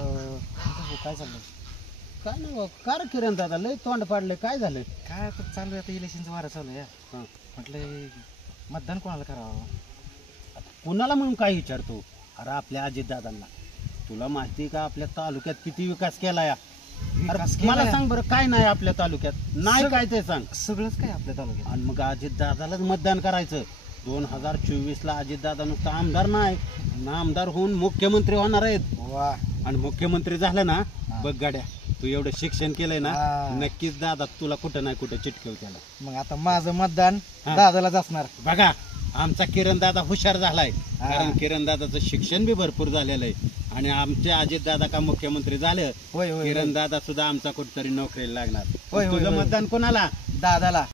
काय चाललंय? काय नाही बाबा, का रे किरण दादा लय तोंड पाडले, काय झालं? काय आता चालू आहे, आता इलेक्शनचं वारं चालू आहे. म्हटलं मतदान कोणाला करावं? कुणाला म्हणून काय विचारतो? अरे आपल्या अजित दादांना. तुला माहिती का आपल्या तालुक्यात किती विकास केला या? मला सांग बरं, काय नाही आपल्या तालुक्यात? नाही काय ते सांग. सगळंच काय आपल्या तालुक्यात. आणि मग अजित दादालाच मतदान करायचं. 2024 अजित दादा नुसता आमदार नाही, आमदार होऊन मुख्यमंत्री होणार आहेत. वा. आणि मुख्यमंत्री झालं ना, बघ गाड्या, तू एवढं शिक्षण केलंय ना, नक्कीच दादा तुला कुठं नाही कुठं चिटकेल त्याला. मग आता माझं मतदान दादालाच असणार. बघा, आमचा किरण दादा हुशार झालाय, कारण किरण दादाचं शिक्षण बी भरपूर झालेलं आहे. आणि आमचे अजित दादा का मुख्यमंत्री झालं, किरण दादा सुद्धा आमचा कुठतरी नोकरीला लागणार. तुझं मतदान कोणाला? दादाला.